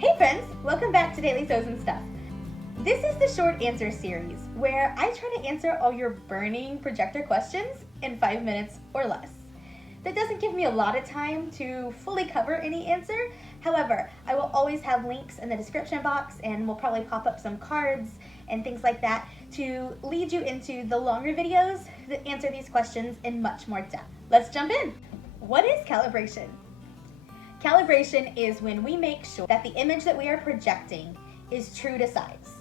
Hey friends, welcome back to Daily Sews and Stuff. This is the short answer series where I try to answer all your burning projector questions in 5 minutes or less. That doesn't give me a lot of time to fully cover any answer. However, I will always have links in the description box and we'll probably pop up some cards and things like that to lead you into the longer videos that answer these questions in much more depth. Let's jump in. What is calibration? Calibration is when we make sure that the image that we are projecting is true to size.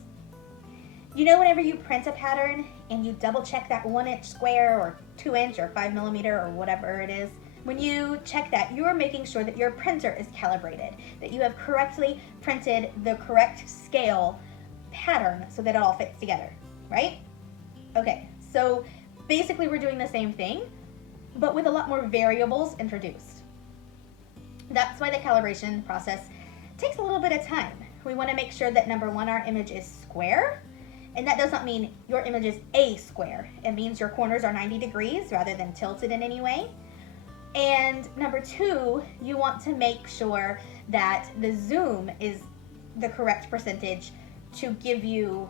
You know, whenever you print a pattern and you double check that 1-inch square or 2-inch or 5mm or whatever it is, when you check that, you are making sure that your printer is calibrated, that you have correctly printed the correct scale pattern so that it all fits together, right? Okay, so basically we're doing the same thing, but with a lot more variables introduced. That's why the calibration process takes a little bit of time. We want to make sure that number one, our image is square. And that does not mean your image is a square. It means your corners are 90 degrees rather than tilted in any way. And number two, you want to make sure that the zoom is the correct percentage to give you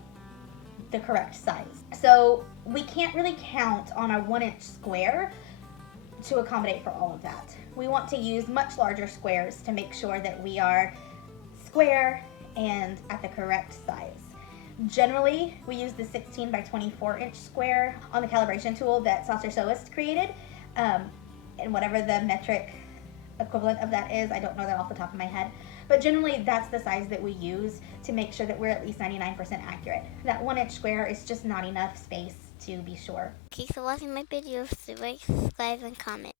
the correct size. So we can't really count on a 1-inch square to accommodate for all of that. We want to use much larger squares to make sure that we are square and at the correct size. Generally, we use the 16 by 24-inch square on the calibration tool that Saucer Sewist created, and whatever the metric equivalent of that is, I don't know that off the top of my head, but generally that's the size that we use to make sure that we're at least 99% accurate. That 1-inch square is just not enough space to be sure. Keep watching my videos, like, subscribe, and comment.